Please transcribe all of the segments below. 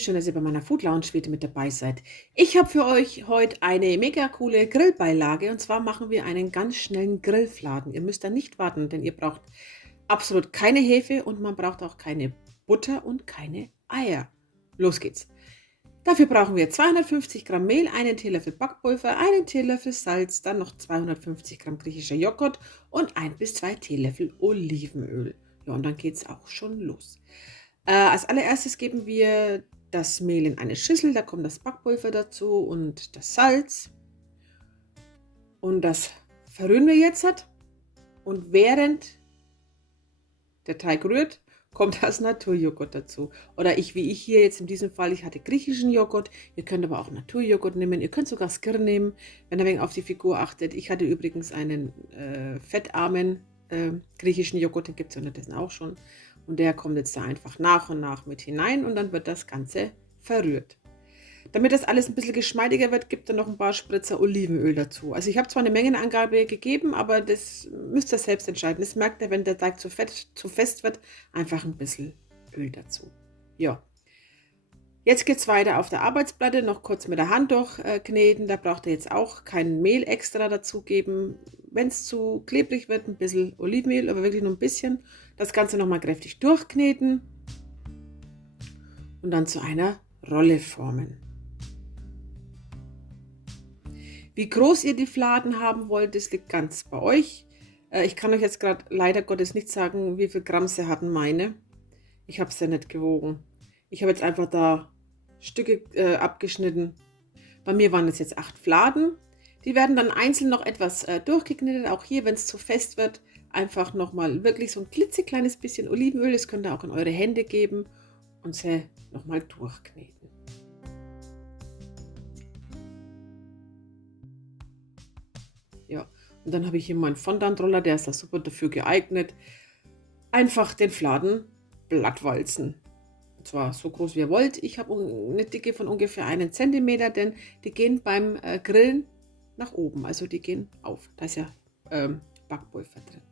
schön, dass ihr bei meiner Food Lounge wieder mit dabei seid. Ich habe für euch heute eine mega coole Grillbeilage und zwar machen wir einen ganz schnellen Grillfladen. Ihr müsst da nicht warten, denn ihr braucht absolut keine Hefe und man braucht auch keine Butter und keine Eier. Los geht's. Dafür brauchen wir 250 Gramm Mehl, einen Teelöffel Backpulver, einen Teelöffel Salz, dann noch 250 Gramm griechischer Joghurt und 1 bis 2 Teelöffel Olivenöl. Ja, und dann geht's auch schon los. Als allererstes geben wir das Mehl in eine Schüssel, da kommt das Backpulver dazu und das Salz. Und das verrühren wir jetzt. Und während der Teig rührt, kommt das Naturjoghurt dazu. Oder wie ich hier jetzt in diesem Fall, ich hatte griechischen Joghurt. Ihr könnt aber auch Naturjoghurt nehmen. Ihr könnt sogar Skyr nehmen, wenn ihr ein wenig auf die Figur achtet. Ich hatte übrigens einen fettarmen griechischen Joghurt, den gibt es unterdessen auch schon. Und der kommt jetzt da einfach nach und nach mit hinein und dann wird das Ganze verrührt. Damit das alles ein bisschen geschmeidiger wird, gibt er noch ein paar Spritzer Olivenöl dazu. Also ich habe zwar eine Mengenangabe gegeben, aber das müsst ihr selbst entscheiden. Das merkt ihr, wenn der Teig zu fest wird, einfach ein bisschen Öl dazu. Ja. Jetzt geht es weiter auf der Arbeitsplatte, noch kurz mit der Hand durchkneten. Da braucht ihr jetzt auch kein Mehl extra dazugeben. Wenn es zu klebrig wird, ein bisschen Olivenöl, aber wirklich nur ein bisschen. Das Ganze nochmal kräftig durchkneten und dann zu einer Rolle formen. Wie groß ihr die Fladen haben wollt, das liegt ganz bei euch. Ich kann euch jetzt gerade leider Gottes nicht sagen, wie viel Gramm sie hatten meine. Ich habe es ja nicht gewogen. Ich habe jetzt einfach da Stücke abgeschnitten. Bei mir waren es jetzt 8 Fladen. Die werden dann einzeln noch etwas durchgeknetet. Auch hier, wenn es zu fest wird, einfach nochmal wirklich so ein klitzekleines bisschen Olivenöl. Das könnt ihr auch in eure Hände geben und sie nochmal durchkneten. Ja, und dann habe ich hier meinen Fondant-Roller, der ist da super dafür geeignet. Einfach den Fladen blattwalzen. Und zwar so groß wie ihr wollt. Ich habe eine Dicke von ungefähr 1 Zentimeter, denn die gehen beim Grillen nach oben. Also die gehen auf. Da ist ja Backpulver drin.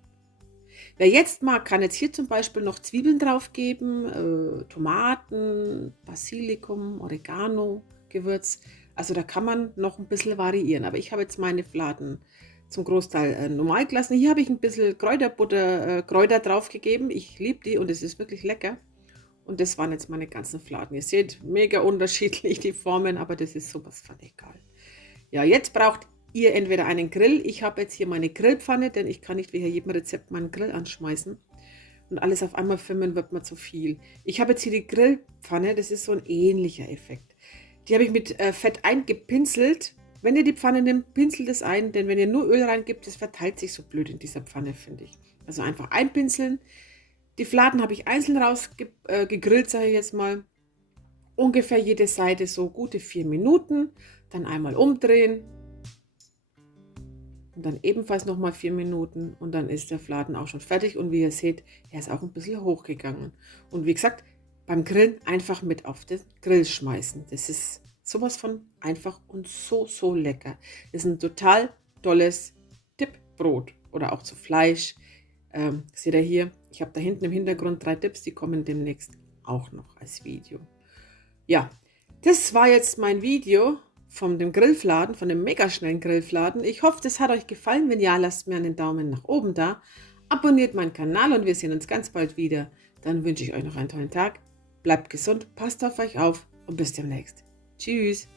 Wer jetzt mag, kann jetzt hier zum Beispiel noch Zwiebeln drauf geben, Tomaten, Basilikum, Oregano, Gewürz. Also da kann man noch ein bisschen variieren. Aber ich habe jetzt meine Fladen zum Großteil normal gelassen. Hier habe ich ein bisschen Kräuter drauf gegeben. Ich liebe die und es ist wirklich lecker. Und das waren jetzt meine ganzen Fladen. Ihr seht, mega unterschiedlich die Formen, aber das ist sowas von egal. Ja, jetzt braucht ihr entweder einen Grill. Ich habe jetzt hier meine Grillpfanne, denn ich kann nicht wie bei jedem Rezept meinen Grill anschmeißen. Und alles auf einmal filmen wird mir zu viel. Ich habe jetzt hier die Grillpfanne, das ist so ein ähnlicher Effekt. Die habe ich mit Fett eingepinselt. Wenn ihr die Pfanne nehmt, pinselt es ein, denn wenn ihr nur Öl reingibt, das verteilt sich so blöd in dieser Pfanne, finde ich. Also einfach einpinseln. Die Fladen habe ich einzeln gegrillt, sage ich jetzt mal. Ungefähr jede Seite so gute 4 Minuten. Dann einmal umdrehen. Und dann ebenfalls nochmal 4 Minuten. Und dann ist der Fladen auch schon fertig. Und wie ihr seht, er ist auch ein bisschen hochgegangen. Und wie gesagt, beim Grillen einfach mit auf den Grill schmeißen. Das ist sowas von einfach und so lecker. Das ist ein total tolles Dipbrot oder auch zu Fleisch. Seht ihr hier, ich habe da hinten im Hintergrund 3 Dips, die kommen demnächst auch noch als Video. Ja, das war jetzt mein Video von dem Grillfladen, von dem mega schnellen Grillfladen. Ich hoffe, das hat euch gefallen. Wenn ja, lasst mir einen Daumen nach oben da. Abonniert meinen Kanal und wir sehen uns ganz bald wieder. Dann wünsche ich euch noch einen tollen Tag. Bleibt gesund, passt auf euch auf und bis demnächst. Tschüss.